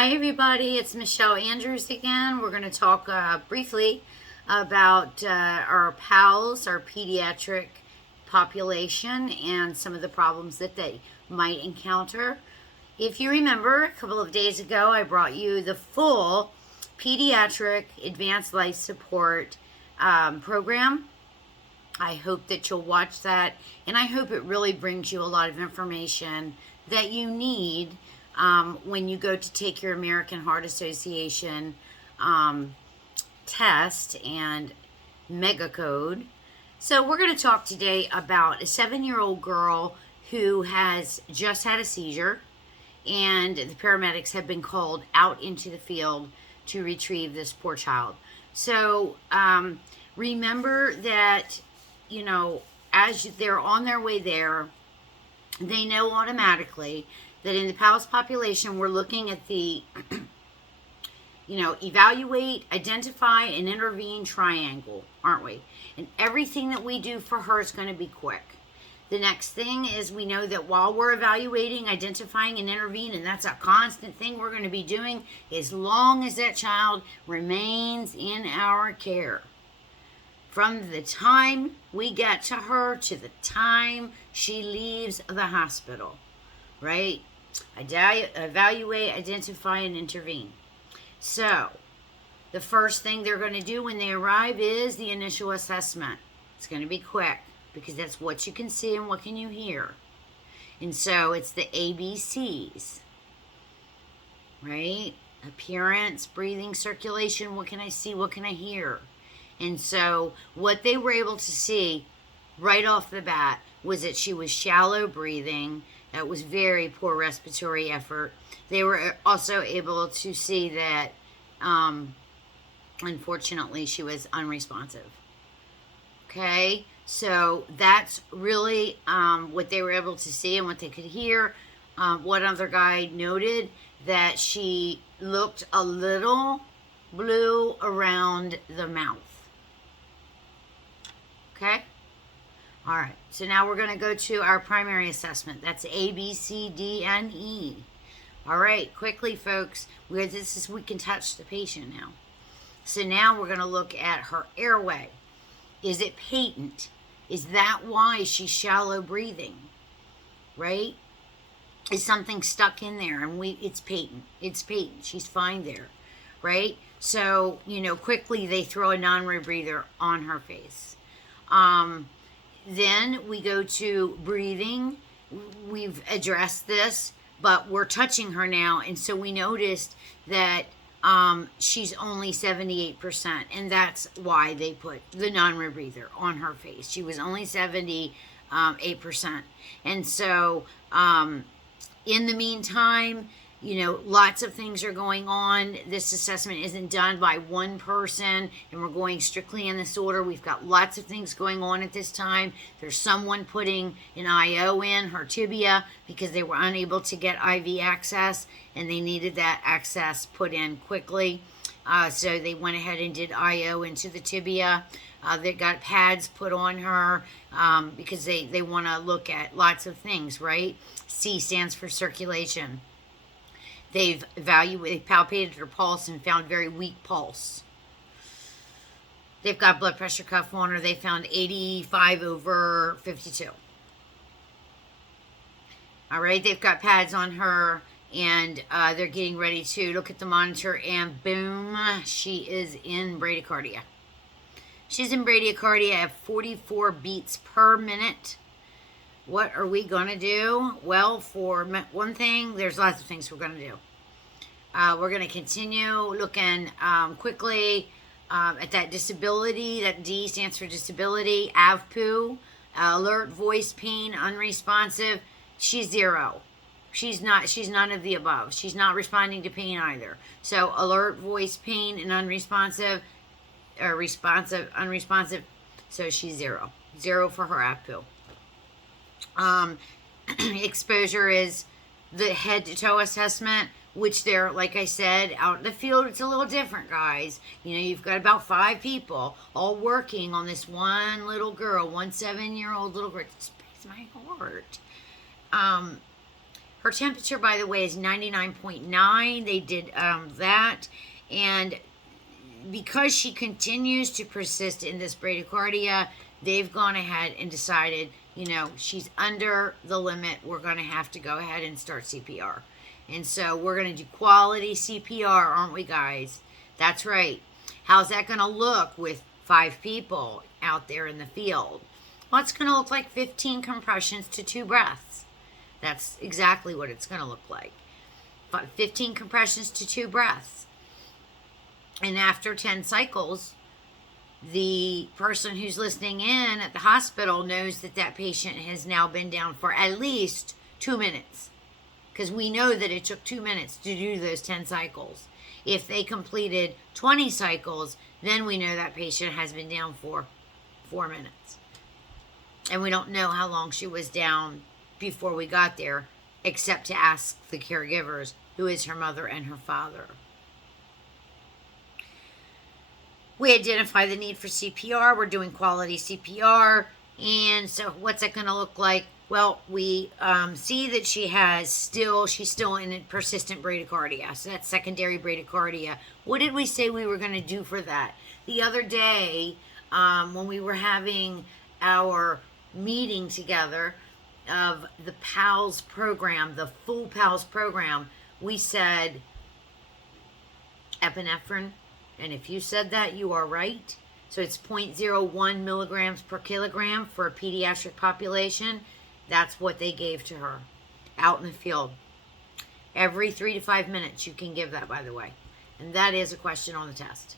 Hi, everybody. It's Michelle Andrews again. We're going to talk briefly about our PALS, our pediatric population, and some of the problems that they might encounter. If you remember, a couple of days ago, I brought you the full pediatric advanced life support program. I hope that you'll watch that, and I hope it really brings you a lot of information that you need when you go to take your American Heart Association test and mega code. So we're going to talk today about a 7-year-old girl who has just had a seizure, and the paramedics have been called out into the field to retrieve this poor child. So remember that, as they're on their way there, they know automatically that in the PALS population, we're looking at the, evaluate, identify, and intervene triangle, aren't we? And everything that we do for her is going to be quick. The next thing is we know that while we're evaluating, identifying, and intervene, and that's a constant thing we're going to be doing as long as that child remains in our care. From the time we get to her to the time she leaves the hospital, right? Evaluate, identify, and intervene. So, the first thing they're going to do when they arrive is the initial assessment. It's going to be quick because that's what you can see and what can you hear. And so, it's the ABCs, right? Appearance, breathing, circulation. What can I see? What can I hear? And so, what they were able to see right off the bat was that she was shallow breathing. That was very poor respiratory effort. They were also able to see that, unfortunately, she was unresponsive. Okay, so that's really what they were able to see and what they could hear. One other guy noted that she looked a little blue around the mouth. Okay? All right, so now we're going to go to our primary assessment. That's A, B, C, D, and E. All right, quickly, folks. We can touch the patient now. So now we're going to look at her airway. Is it patent? Is that why she's shallow breathing? Right? Is something stuck in there? And it's patent. It's patent. She's fine there. Right? So, quickly they throw a non-rebreather on her face. Then we go to breathing. We've addressed this, but we're touching her now. And so we noticed that she's only 78%. And that's why they put the non-rebreather on her face. She was only 78%. And so in the meantime, lots of things are going on. This assessment isn't done by one person, and we're going strictly in this order. We've got lots of things going on at this time. There's someone putting an IO in her tibia because they were unable to get IV access, and they needed that access put in quickly. So they went ahead and did IO into the tibia. They got pads put on her because they want to look at lots of things, right? C stands for circulation. They palpated her pulse and found very weak pulse. They've got blood pressure cuff on her. They found 85/52. All right, they've got pads on her, and they're getting ready to look at the monitor, and boom, she is in bradycardia. She's in bradycardia at 44 beats per minute. What are we going to do? Well, for one thing, there's lots of things we're going to do. We're going to continue looking quickly at that disability. That D stands for disability. AVPU, alert, voice, pain, unresponsive. She's 0. She's none of the above. She's not responding to pain either. So alert, voice, pain, and unresponsive, or responsive, unresponsive. So she's 0. 0 for her AVPU. Exposure is the head to toe assessment, which they're, like I said, out in the field. It's a little different, guys. You've got about 5 people all working on this one little girl, one 7-year-old little girl. It just breaks my heart. Her temperature, by the way, is 99.9. They did that. And because she continues to persist in this bradycardia, they've gone ahead and decided, she's under the limit. We're going to have to go ahead and start CPR. And so we're going to do quality CPR, aren't we, guys? That's right. How's that going to look with 5 people out there in the field? Well, it's going to look like 15 compressions to 2 breaths. That's exactly what it's going to look like. 15 compressions to 2 breaths. And after 10 cycles, the person who's listening in at the hospital knows that that patient has now been down for at least 2 minutes. Because we know that it took 2 minutes to do those 10 cycles. If they completed 20 cycles, then we know that patient has been down for 4 minutes. And we don't know how long she was down before we got there, except to ask the caregivers, who is her mother and her father. We identify the need for CPR. We're doing quality CPR. And so what's that going to look like? Well, we see that she's still in persistent bradycardia. So that's secondary bradycardia. What did we say we were going to do for that? The other day, when we were having our meeting together of the PALS program, the full PALS program, we said epinephrine. And if you said that, you are right. So it's 0.01 milligrams per kilogram for a pediatric population. That's what they gave to her out in the field. Every 3 to 5 minutes you can give that, by the way. And that is a question on the test.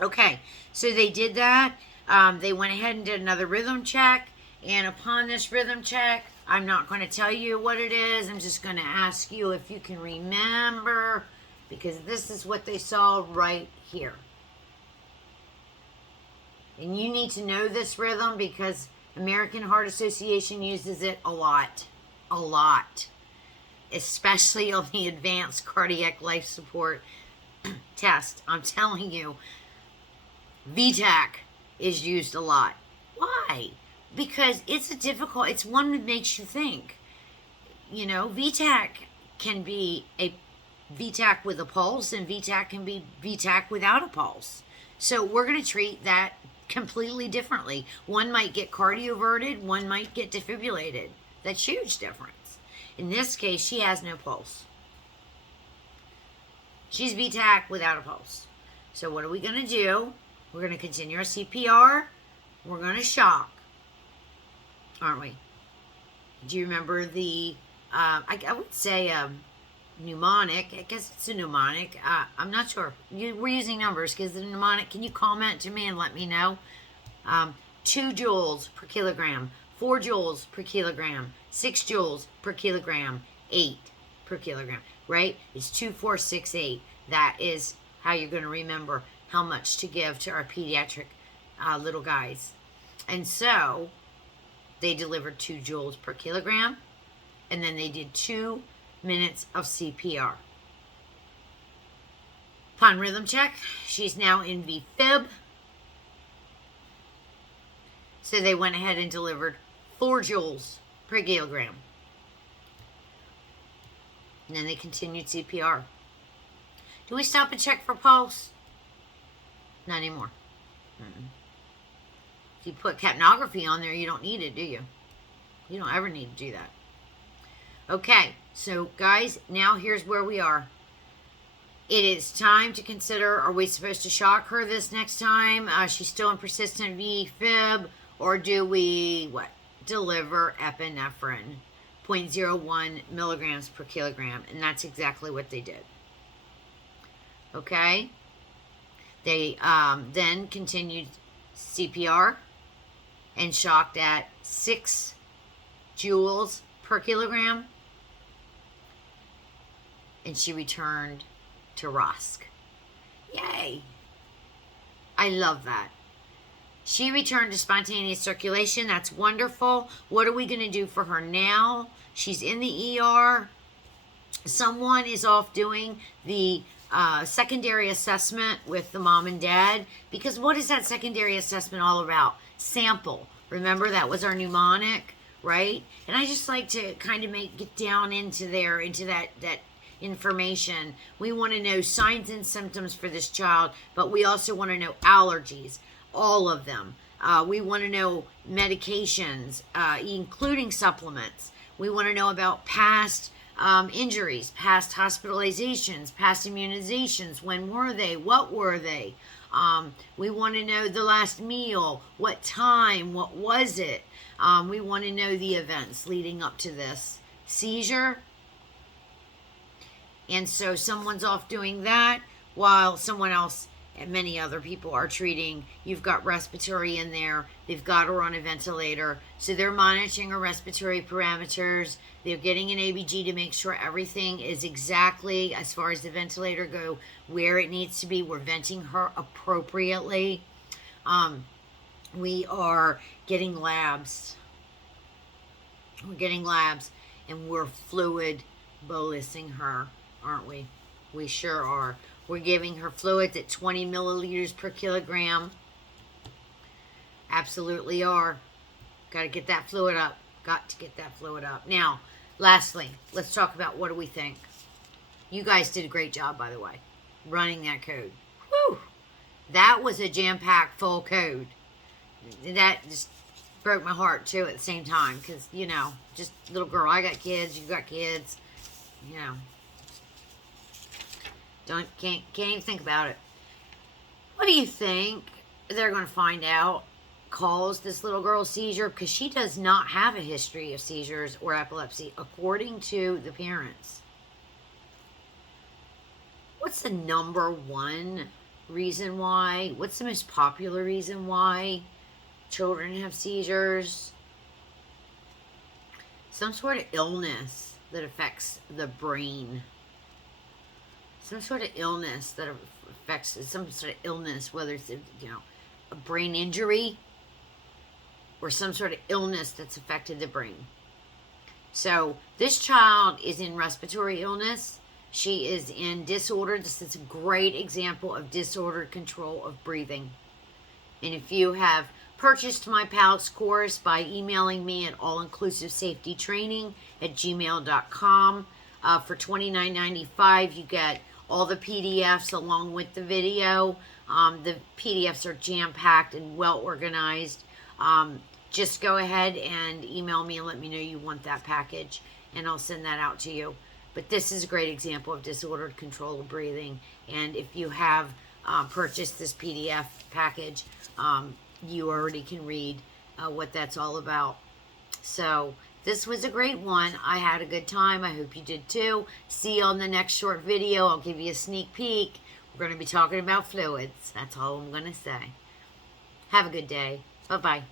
Okay, so they did that. They went ahead and did another rhythm check. And upon this rhythm check, I'm not going to tell you what it is. I'm just going to ask you if you can remember, because this is what they saw right here. And you need to know this rhythm because American Heart Association uses it a lot, especially on the advanced cardiac life support test. I'm telling you, VTAC is used a lot. Why? Because it's one that makes you think. VTAC can be a VTAC with a pulse, and VTAC can be VTAC without a pulse. So we're going to treat that completely differently. One might get cardioverted, one might get defibrillated. That's a huge difference. In this case, she has no pulse. She's VTAC without a pulse. So what are we going to do? We're going to continue our CPR. We're going to shock. Aren't we? Do you remember the, I would say mnemonic. I guess it's a mnemonic. I'm not sure. We're using numbers because the mnemonic, can you comment to me and let me know? 2 joules per kilogram, 4 joules per kilogram, 6 joules per kilogram, 8 per kilogram, right? It's 2, 4, 6, 8. That is how you're going to remember how much to give to our pediatric little guys. And so they delivered 2 joules per kilogram, and then they did 2 minutes of CPR. Upon rhythm check, she's now in VFib. So they went ahead and delivered 4 joules per kilogram. And then they continued CPR. Do we stop and check for pulse? Not anymore. If you put capnography on there, you don't need it, do you? You don't ever need to do that. Okay, so guys, now here's where we are. It is time to consider, are we supposed to shock her this next time? She's still in persistent VFib, or do we, deliver epinephrine, 0.01 milligrams per kilogram, and that's exactly what they did. Okay, they then continued CPR and shocked at 6 joules per kilogram, and she returned to ROSC. Yay! I love that. She returned to spontaneous circulation. That's wonderful. What are we going to do for her now? She's in the ER. Someone is off doing the secondary assessment with the mom and dad, because what is that secondary assessment all about? Sample. Remember, that was our mnemonic. right? And I just like to kind of get down into that information. We want to know signs and symptoms for this child, but we also want to know allergies, all of them. We want to know medications, including supplements. We want to know about past injuries, past hospitalizations, past immunizations. When were they? What were they? We want to know the last meal, what time, what was it? We want to know the events leading up to this seizure. And so someone's off doing that while someone else and many other people are treating. You've got respiratory in there. They've got her on a ventilator. So they're monitoring her respiratory parameters. They're getting an ABG to make sure everything is exactly, as far as the ventilator go, where it needs to be. We're venting her appropriately. We are getting labs. We're getting labs, and we're fluid bolusing her, aren't we? We sure are. We're giving her fluids at 20 milliliters per kilogram. Absolutely are. Got to get that fluid up. Got to get that fluid up. Now, lastly, let's talk about what do we think. You guys did a great job, by the way, running that code. Whew! That was a jam-packed full code. That just broke my heart, too, at the same time. Because, you know, just little girl. I got kids. You got kids. You know. Can't even think about it. What do you think they're going to find out caused this little girl's seizure? Because she does not have a history of seizures or epilepsy, according to the parents. What's the number one reason why? What's the most popular reason why children have seizures? Some sort of illness that affects the brain. Some sort of illness that affects, some sort of illness, whether it's, a brain injury or some sort of illness that's affected the brain. So this child is in respiratory illness. She is in disorder. This is a great example of disordered control of breathing. And if you have purchased my PALS course by emailing me at allinclusivesafetytraining@gmail.com, for $29.95, you get all the PDFs along with the video. The PDFs are jam-packed and well-organized. Just go ahead and email me and let me know you want that package, and I'll send that out to you. But this is a great example of disordered control of breathing. And if you have purchased this PDF package, you already can read what that's all about. So this was a great one. I had a good time. I hope you did too. See you on the next short video. I'll give you a sneak peek. We're going to be talking about fluids. That's all I'm going to say. Have a good day. Bye-bye.